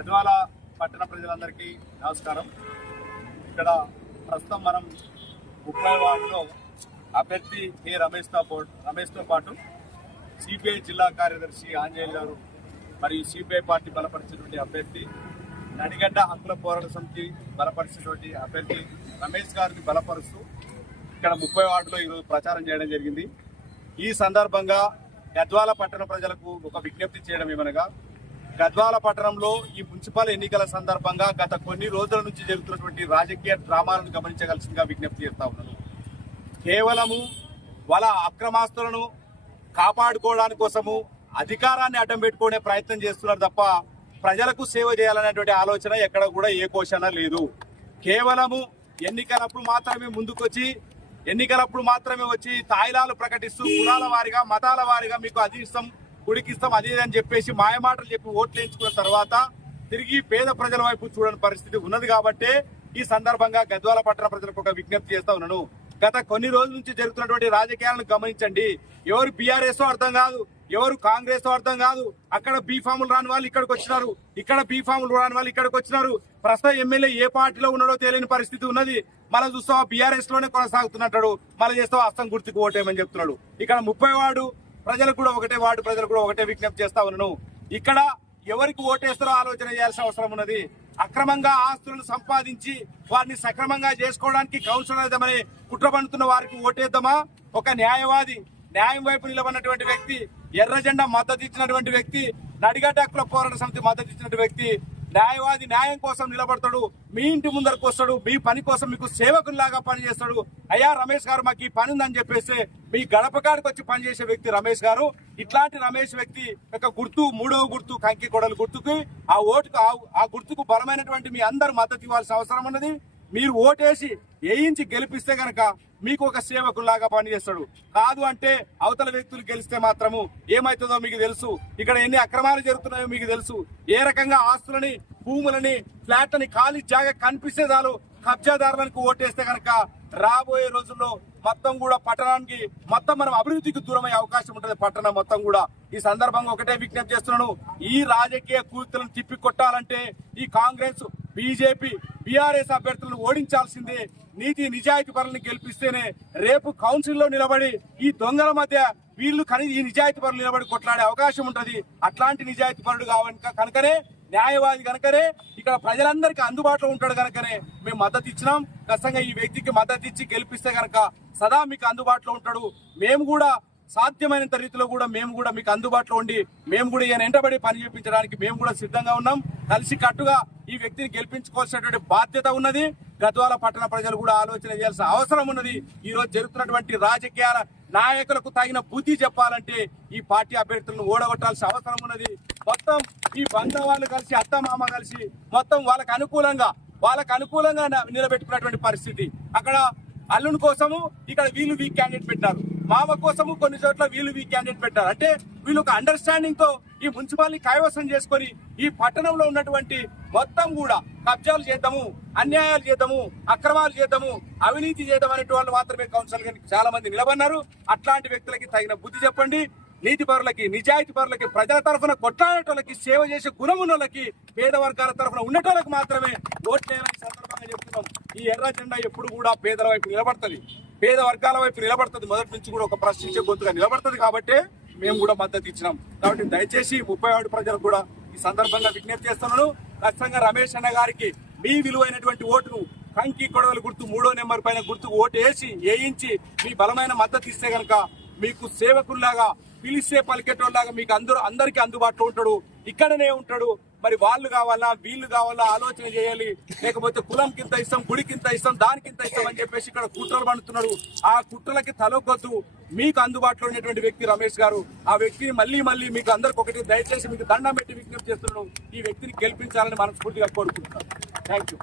గద్వాల పట్టణ ప్రజలందరికీ నమస్కారం. ఇక్కడ ప్రస్తుతం మనం ముప్పై వార్డులో అభ్యర్థి కె రమేష్తో పో రమేష్తో పాటు సిపిఐ జిల్లా కార్యదర్శి ఆంజనేయులు గారు మరియు సిపిఐ పార్టీ బలపరిచినటువంటి అభ్యర్థి నడిగడ్డ హక్కుల పోరాట సమితి బలపరిచినటువంటి అభ్యర్థి రమేష్ గారిని బలపరుస్తూ ఇక్కడ ముప్పై వార్డులో ఈరోజు ప్రచారం చేయడం జరిగింది. ఈ సందర్భంగా గద్వాల పట్టణ ప్రజలకు ఒక విజ్ఞప్తి చేయడం ఏమనగా గద్వాల పట్టణంలో ఈ మున్సిపల్ ఎన్నికల సందర్భంగా గత కొన్ని రోజుల నుంచి జరుగుతున్నటువంటి రాజకీయ డ్రామాలను గమనించగలసిందిగా విజ్ఞప్తి చేస్తా ఉన్నాను. కేవలము వాళ్ళ అక్రమాస్తులను కాపాడుకోవడానికి కోసము అధికారాన్ని అడ్డం పెట్టుకునే ప్రయత్నం చేస్తున్నారు తప్ప ప్రజలకు సేవ చేయాలనేటువంటి ఆలోచన ఎక్కడ కూడా ఏ కోశన లేదు. కేవలము ఎన్నికలప్పుడు మాత్రమే ముందుకొచ్చి ఎన్నికలప్పుడు మాత్రమే వచ్చి తాయిలాలు ప్రకటిస్తూ కులాల వారిగా మతాల వారిగా మీకు అధిష్టం ఇస్తాం అది అని చెప్పేసి మాయమాటలు చెప్పి ఓట్లు వేయించుకున్న తర్వాత తిరిగి పేద ప్రజల వైపు చూడని పరిస్థితి ఉన్నది కాబట్టే ఈ సందర్భంగా గద్వాల పట్టణ ప్రజలకు ఒక విజ్ఞప్తి చేస్తా ఉన్నాను. గత కొన్ని రోజుల నుంచి జరుగుతున్నటువంటి రాజకీయాలను గమనించండి. ఎవరు బీఆర్ఎస్ అర్థం కాదు ఎవరు కాంగ్రెస్ అర్థం కాదు అక్కడ బీఫాములు రాని వాళ్ళు ఇక్కడికి వచ్చినారు ఇక్కడ బీఫాములు రాని వాళ్ళు ఇక్కడికి వచ్చినారు. ప్రస్తుతం ఎమ్మెల్యే ఏ పార్టీలో ఉన్నాడో తెలియని పరిస్థితి ఉన్నది. మళ్ళీ చూస్తావా బీఆర్ఎస్లోనే కొనసాగుతున్నట్టు మళ్ళీ చేస్తావా అస్తం గుర్తుకు ఓటేమని చెప్తున్నాడు. ఇక్కడ ముప్పై వాడు ప్రజలకు కూడా ఒకటే వార్డు ప్రజలకు కూడా ఒకటే విజ్ఞప్తి చేస్తా ఉన్నాను. ఇక్కడ ఎవరికి ఓటేస్తారో ఆలోచన చేయాల్సిన అవసరం ఉన్నది. అక్రమంగా ఆస్తులను సంపాదించి వారిని సక్రమంగా చేసుకోవడానికి కౌన్సిలర్ అయిద్దామని కుట్ర పండుతున్న వారికి ఓటేద్దామా? ఒక న్యాయవాది న్యాయం వైపు నిలబడినటువంటి వ్యక్తి ఎర్రజెండ మద్దతు ఇచ్చినటువంటి వ్యక్తి నడిగడ్డ హక్కుల పోరాట సమితి మద్దతు ఇచ్చినటువంటి వ్యక్తి న్యాయవాది న్యాయం కోసం నిలబడతాడు మీ ఇంటి ముందరకు వస్తాడు మీ పని కోసం మీకు సేవకునిలాగా పనిచేస్తాడు. అయ్యా రమేష్ గారు మాకు ఈ పని ఉందని చెప్పేస్తే మీ గడప కాడికి వచ్చి పనిచేసే వ్యక్తి రమేష్ గారు. ఇట్లాంటి రమేష్ వ్యక్తి యొక్క గుర్తు మూడవ గుర్తు కంకి కొడలు గుర్తుకు ఆ ఓటుకు ఆ- ఆ గుర్తుకు బలమైనటువంటి మీ అందరు మద్దతు ఇవ్వాల్సిన అవసరం ఉన్నది. మీరు ఓటేసి వేయించి గెలిపిస్తే గనక మీకు ఒక సేవకుల్లాగా పనిచేస్తాడు. కాదు అంటే అవతల వ్యక్తులు గెలిస్తే మాత్రము ఏమవుతుందో మీకు తెలుసు. ఇక్కడ ఎన్ని అక్రమాలు జరుగుతున్నాయో మీకు తెలుసు. ఏ రకంగా ఆస్తులని భూములని ఫ్లాట్లని ఖాళీ జాగా కనిపిస్తే చాలు కబ్జాదారులకు ఓటేస్తే గనక రాబోయే రోజుల్లో మొత్తం కూడా పట్టణానికి మొత్తం మనం అభివృద్ధికి దూరమయ్యే అవకాశం ఉంటుంది పట్టణం మొత్తం కూడా. ఈ సందర్భంగా ఒకటే విజ్ఞప్తి చేస్తున్నాను. ఈ రాజకీయ కూతులను తిప్పి కొట్టాలంటే ఈ కాంగ్రెస్ బీజేపీ బీఆర్ఎస్ అభ్యర్థులను ఓడించాల్సిందే. నీతి నిజాయితీ పరులను గెలిపిస్తేనే రేపు కౌన్సిల్లో నిలబడి ఈ దొంగల మధ్య వీళ్ళు కని ఈ నిజాయితీ పరులు నిలబడి కొట్లాడే అవకాశం ఉంటుంది. అట్లాంటి నిజాయితీ పరుడు కావనుక కనుకనే న్యాయవాది కనుకనే ఇక్కడ ప్రజలందరికీ అందుబాటులో ఉంటాడు కనుకనే మేము మద్దతు ఇచ్చినాం. ఖచ్చితంగా ఈ వ్యక్తికి మద్దతు ఇచ్చి గెలిపిస్తే కనుక సదా మీకు అందుబాటులో ఉంటాడు. మేము కూడా సాధ్యమైనంత రీతిలో కూడా మేము కూడా మీకు అందుబాటులో ఉండి మేము కూడా ఈయన ఎంటబడి పని చేయించడానికి మేము కూడా సిద్ధంగా ఉన్నాం. కలిసి కట్టుగా ఈ వ్యక్తిని గెలిపించుకోవాల్సినటువంటి బాధ్యత ఉన్నది. గద్వాల పట్టణ ప్రజలు కూడా ఆలోచన చేయాల్సిన అవసరం ఉన్నది. ఈ రోజు జరుగుతున్నటువంటి రాజకీయాల నాయకులకు తగిన బుద్ధి చెప్పాలంటే ఈ పార్టీ అభ్యర్థులను ఓడగొట్టాల్సిన అవసరం ఉన్నది. మొత్తం ఈ బంధ వాళ్ళు కలిసి అత్త మామ కలిసి మొత్తం వాళ్ళకు అనుకూలంగా వాళ్ళకు అనుకూలంగా నిలబెట్టుకున్నటువంటి పరిస్థితి. అక్కడ అల్లుని కోసము ఇక్కడ వీళ్ళు వీక్ క్యాండిడేట్ పెట్టారు మామ కోసము కొన్ని చోట్ల వీళ్ళు వీక్ క్యాండిడేట్ పెట్టారు. అంటే వీళ్ళు ఒక అండర్స్టాండింగ్తో ఈ మున్సిపాలిటీ కైవసం చేసుకొని ఈ పట్టణంలో ఉన్నటువంటి మొత్తం కూడా కబ్జాలు చేద్దాము అన్యాయాలు చేద్దాము అక్రమాలు చేద్దాము అవినీతి చేద్దాం అనేటి వాళ్ళు మాత్రమే కౌన్సిల్ చాలా మంది నిలబడినారు. అట్లాంటి వ్యక్తులకి తగిన బుద్ధి చెప్పండి. నీతి పరులకి నిజాయితీ పరులకి ప్రజల తరఫున కొట్లాడేటోళ్ళకి సేవ చేసే గుణం ఉన్నోళ్ళకి పేద వర్గాల తరఫున ఉండేటోళ్ళకి మాత్రమే ఓట్లేయాలని సందర్భంగా చెప్తున్నాం. ఈ ఎర్ర జెండా ఎప్పుడు కూడా పేదల వైపు నిలబడుతుంది. పేద వర్గాల వైపు నిలబడుతుంది. మొదటి నుంచి కూడా ఒక ప్రశ్నించే గొంతుగా నిలబడుతుంది కాబట్టి మేము కూడా మద్దతు ఇచ్చినాం. కాబట్టి దయచేసి ముప్పై ఆరు ప్రజలకు కూడా ఈ సందర్భంగా విజ్ఞప్తి చేస్తున్నాను. ఖచ్చితంగా రమేష్ అన్న గారికి మీ విలువైనటువంటి ఓటును కంకి కొడవల గుర్తు మూడో నెంబర్ పైన గుర్తు ఓటు వేసి వేయించి మీ బలమైన మద్దతు ఇస్తే కనుక మీకు సేవకుల్లాగా పిలిస్తే పలికేటోళ్ళలాగా మీకు అందరూ అందరికీ అందుబాటులో ఉంటాడు. ఇక్కడనే ఉంటాడు. మరి వాళ్ళు కావాలా వీళ్ళు కావాలా ఆలోచన చేయాలి. లేకపోతే కులం కింద ఇస్తాం గుడి కింద ఇస్తాం దానికింత ఇస్తాం అని చెప్పేసి ఇక్కడ కుట్రలు పండుతున్నాడు. ఆ కుట్రలకి తలొగ్గొద్దు. మీకు అందుబాటులో ఉన్నటువంటి వ్యక్తి రమేష్ గారు. ఆ వ్యక్తిని మళ్ళీ మళ్ళీ మీకు అందరికి ఒకటి దయచేసి మీకు దండం పెట్టి విజ్ఞప్తి చేస్తున్నాడు ఈ వ్యక్తిని గెలిపించాలని మనస్ఫూర్తిగా కోరుకుంటున్నాను. Thank you